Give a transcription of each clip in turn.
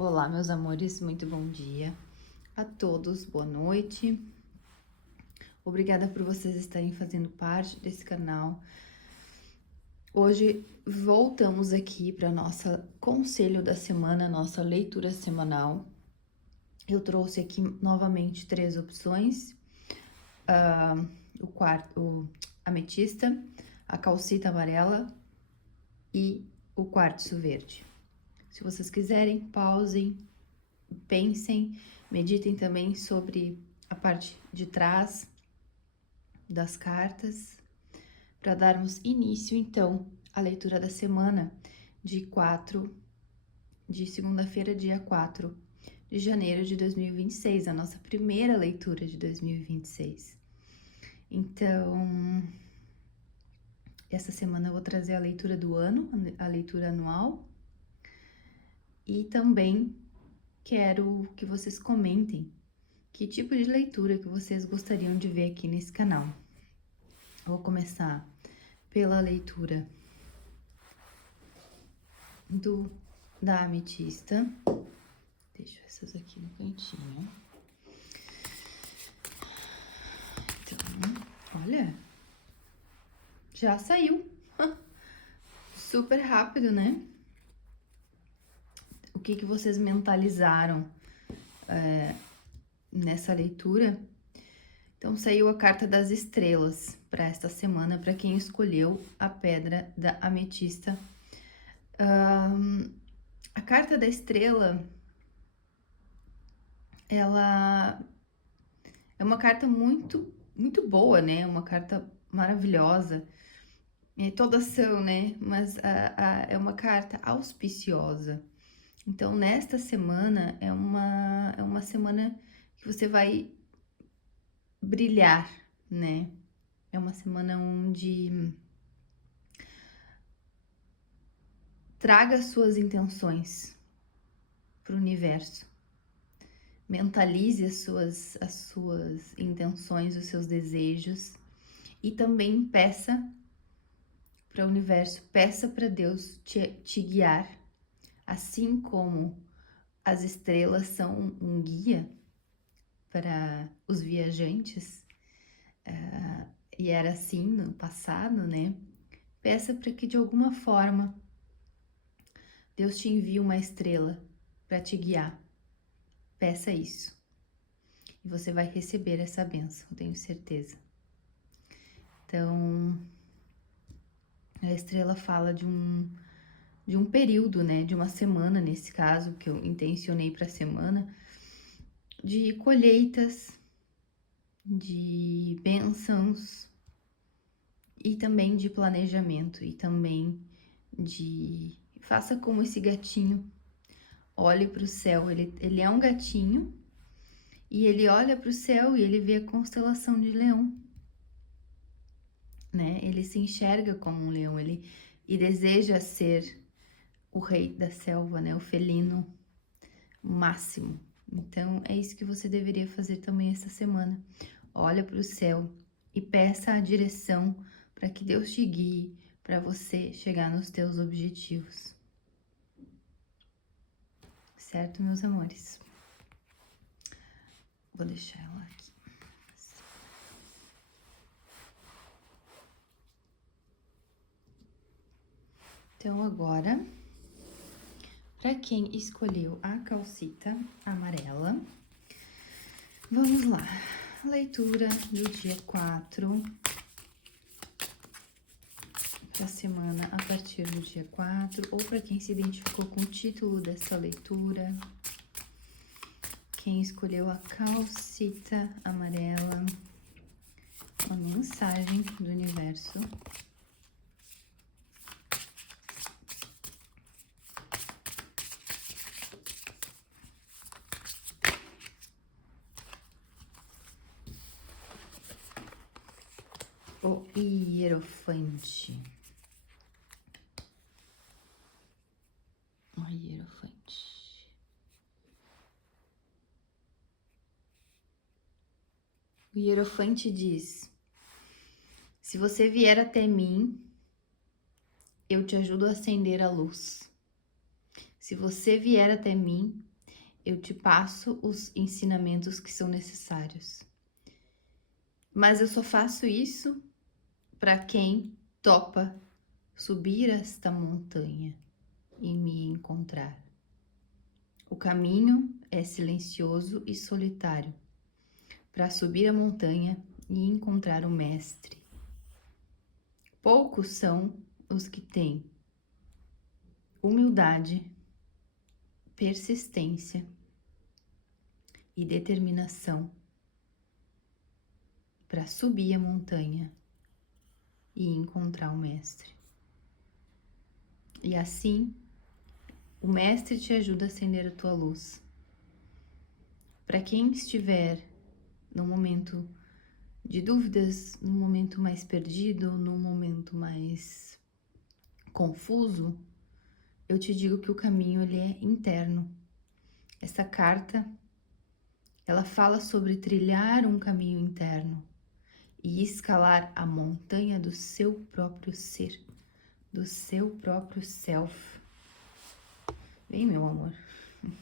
Olá, meus amores, muito bom dia a todos, boa noite. Obrigada por vocês estarem fazendo parte desse canal. Hoje voltamos aqui para nossa conselho da semana, nossa leitura semanal. Eu trouxe aqui novamente 3 opções: o ametista, a calcita amarela e o quartzo verde. Se vocês quiserem, pausem, pensem, meditem também sobre a parte de trás das cartas, para darmos início então à leitura da semana de segunda-feira, dia 4 de janeiro de 2026, a nossa primeira leitura de 2026. Então, essa semana eu vou trazer a leitura do ano, a leitura anual, e também quero que vocês comentem que tipo de leitura que vocês gostariam de ver aqui nesse canal. Vou começar pela leitura da ametista. Deixo essas aqui no cantinho. Então, olha, já saiu. Super rápido, né? O que vocês mentalizaram nessa leitura? Então, saiu a carta das estrelas para esta semana, para quem escolheu a pedra da ametista. A carta da estrela, ela é uma carta muito boa, né? Uma carta maravilhosa. Todas são, né? Mas é uma carta auspiciosa. Então, nesta semana, é uma semana que você vai brilhar, né? É uma semana onde traga suas intenções para o universo. Mentalize as suas intenções, os seus desejos, e também peça para o universo, peça para Deus te guiar, assim como as estrelas são um guia para os viajantes, e era assim no passado, né? Peça para que de alguma forma Deus te envie uma estrela para te guiar. Peça isso. E você vai receber essa bênção, eu tenho certeza. Então, a estrela fala de um período, né? De uma semana, nesse caso, que eu intencionei para a semana, de colheitas, de bênçãos, e também de planejamento, e também de... Faça como esse gatinho, olhe para o céu, ele é um gatinho, e ele olha para o céu e ele vê a constelação de Leão, né? Ele se enxerga como um leão, e deseja ser o rei da selva, né? O felino máximo. Então, é isso que você deveria fazer também essa semana. Olha para o céu e peça a direção para que Deus te guie para você chegar nos teus objetivos. Certo, meus amores? Vou deixar ela aqui. Então, agora, para quem escolheu a calcita amarela, vamos lá. Leitura do dia 4, da semana a partir do dia 4, ou para quem se identificou com o título dessa leitura, quem escolheu a calcita amarela, uma mensagem do universo. O Hierofante. O Hierofante. O Hierofante diz: se você vier até mim, eu te ajudo a acender a luz. Se você vier até mim, eu te passo os ensinamentos que são necessários. Mas eu só faço isso para quem topa subir esta montanha e me encontrar. O caminho é silencioso e solitário para subir a montanha e encontrar o mestre. Poucos são os que têm humildade, persistência e determinação para subir a montanha e encontrar o mestre. E assim, o mestre te ajuda a acender a tua luz. Para quem estiver num momento de dúvidas, num momento mais perdido, num momento mais confuso, eu te digo que o caminho ele é interno. Essa carta, ela fala sobre trilhar um caminho interno e escalar a montanha do seu próprio ser, do seu próprio self. Vem, meu amor,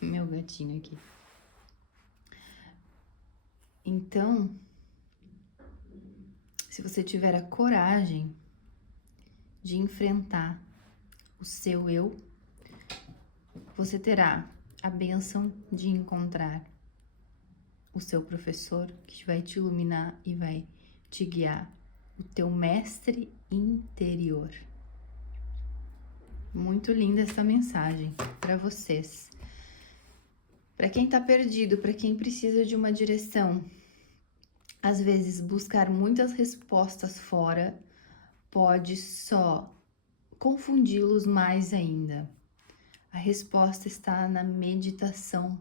meu gatinho aqui. Então, se você tiver a coragem de enfrentar o seu eu, você terá a bênção de encontrar o seu professor que vai te iluminar e vai te guiar, o teu mestre interior. Muito linda essa mensagem para vocês. Para quem tá perdido, para quem precisa de uma direção, às vezes buscar muitas respostas fora pode só confundi-los mais ainda. A resposta está na meditação,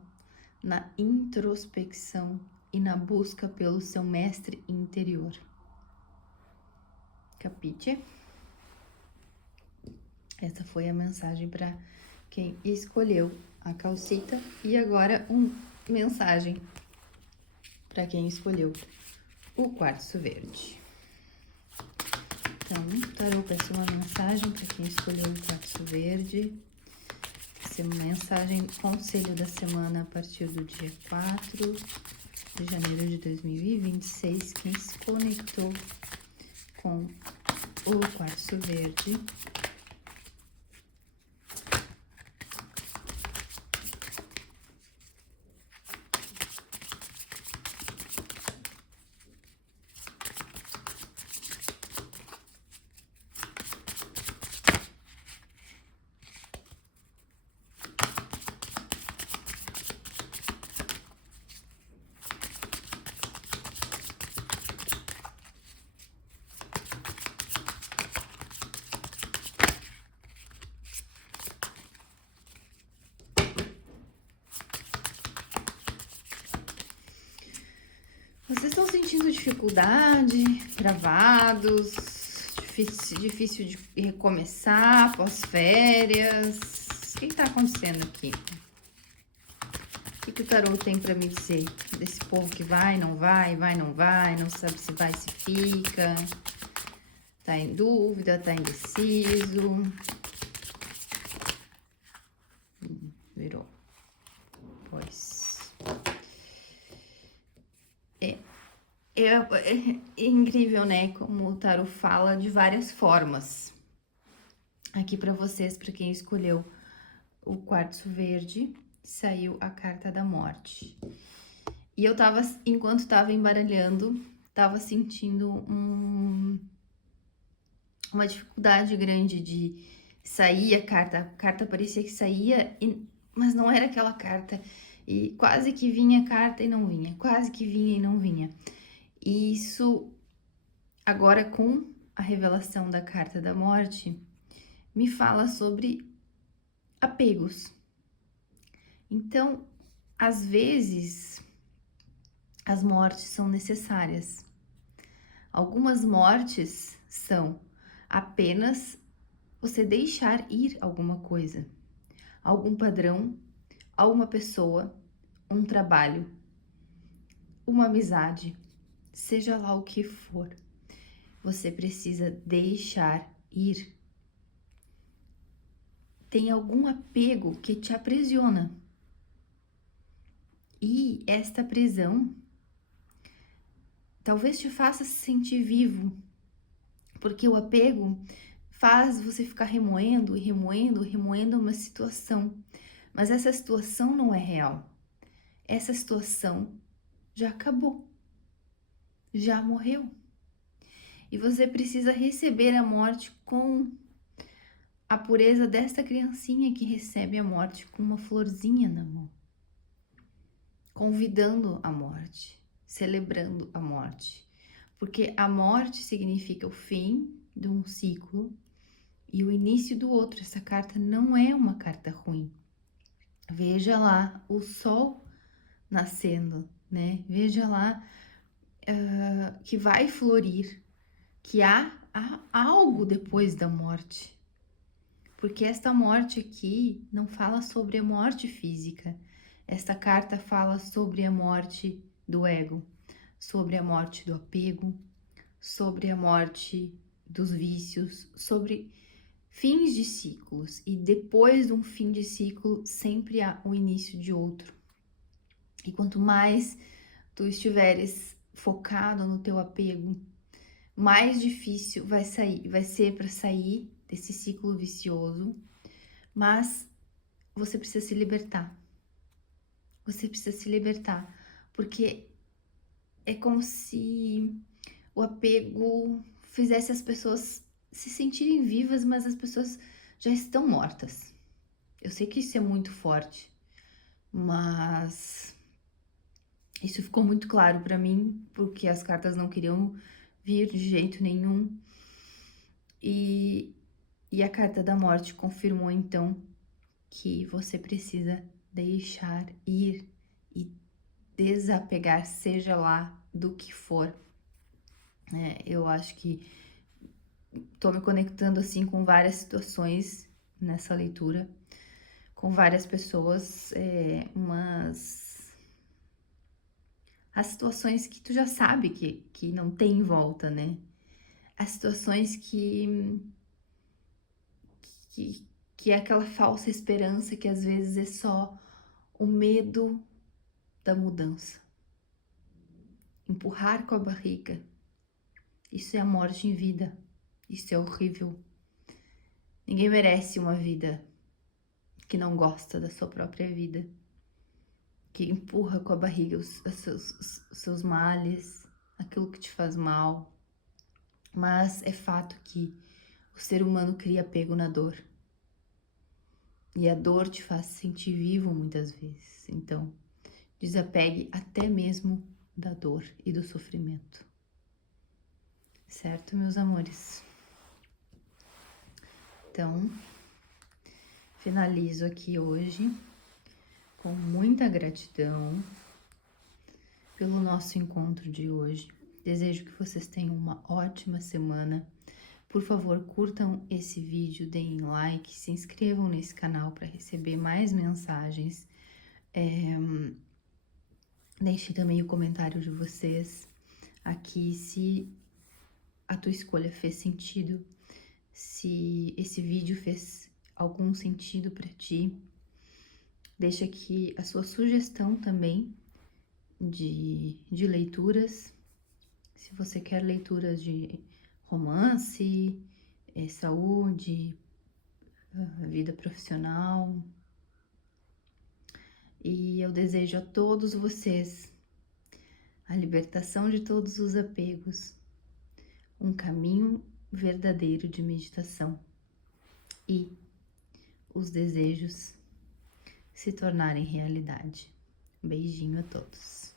na introspecção e na busca pelo seu mestre interior. Capite? Essa foi a mensagem para quem escolheu a calcita e agora uma mensagem para quem escolheu o quartzo verde. Então, tarô peço uma mensagem para quem escolheu o quartzo verde. Essa mensagem, conselho da semana a partir do dia 4 de janeiro de 2026. Quem se conectou com o quartzo verde. Vocês estão sentindo dificuldade, travados, difícil de recomeçar após férias? O que está acontecendo aqui? O que o tarô tem para me dizer desse povo que vai, não vai, não sabe se vai, se fica, tá em dúvida, tá indeciso? Virou. Pois. É incrível, né? Como o tarot fala de várias formas. Aqui para vocês, para quem escolheu o quartzo verde, saiu a carta da morte. E eu tava, enquanto tava embaralhando, tava sentindo uma dificuldade grande de sair a carta parecia que saía, mas não era aquela carta. E quase que vinha a carta e não vinha, quase que vinha e não vinha. E isso, agora com a revelação da carta da morte, me fala sobre apegos. Então, às vezes, as mortes são necessárias. Algumas mortes são apenas você deixar ir alguma coisa, algum padrão, alguma pessoa, um trabalho, uma amizade, seja lá o que for, você precisa deixar ir. Tem algum apego que te aprisiona. E esta prisão talvez te faça se sentir vivo, porque o apego faz você ficar remoendo e remoendo, remoendo uma situação. Mas essa situação não é real. Essa situação já acabou, já morreu. E você precisa receber a morte com a pureza desta criancinha que recebe a morte com uma florzinha na mão, convidando a morte, celebrando a morte. Porque a morte significa o fim de um ciclo e o início do outro. Essa carta não é uma carta ruim. Veja lá o sol nascendo, né? Veja lá que vai florir, que há algo depois da morte. Porque esta morte aqui não fala sobre a morte física. Esta carta fala sobre a morte do ego, sobre a morte do apego, sobre a morte dos vícios, sobre fins de ciclos. E depois de um fim de ciclo, sempre há o início de outro. E quanto mais tu estiveres focado no teu apego, mais difícil vai ser para sair desse ciclo vicioso, mas você precisa se libertar. Você precisa se libertar, porque é como se o apego fizesse as pessoas se sentirem vivas, mas as pessoas já estão mortas. Eu sei que isso é muito forte, mas isso ficou muito claro para mim, porque as cartas não queriam vir de jeito nenhum. E a carta da morte confirmou então que você precisa deixar ir e desapegar, seja lá do que for. Eu acho que tô me conectando assim com várias situações nessa leitura, com várias pessoas, as situações que tu já sabe que não tem volta, né? As situações que é aquela falsa esperança que às vezes é só o medo da mudança. Empurrar com a barriga. Isso é a morte em vida. Isso é horrível. Ninguém merece uma vida que não gosta da sua própria vida, que empurra com a barriga os seus males, aquilo que te faz mal. Mas é fato que o ser humano cria apego na dor. E a dor te faz se sentir vivo muitas vezes. Então, desapegue até mesmo da dor e do sofrimento. Certo, meus amores? Então, finalizo aqui hoje com muita gratidão pelo nosso encontro de hoje. Desejo que vocês tenham uma ótima semana. Por favor, curtam esse vídeo, deem like, se inscrevam nesse canal para receber mais mensagens. Deixe também o comentário de vocês aqui se a tua escolha fez sentido, se esse vídeo fez algum sentido para ti. Deixa aqui a sua sugestão também de leituras. Se você quer leituras de romance, saúde, vida profissional. E eu desejo a todos vocês a libertação de todos os apegos, um caminho verdadeiro de meditação e os desejos se tornarem realidade. Beijinho a todos.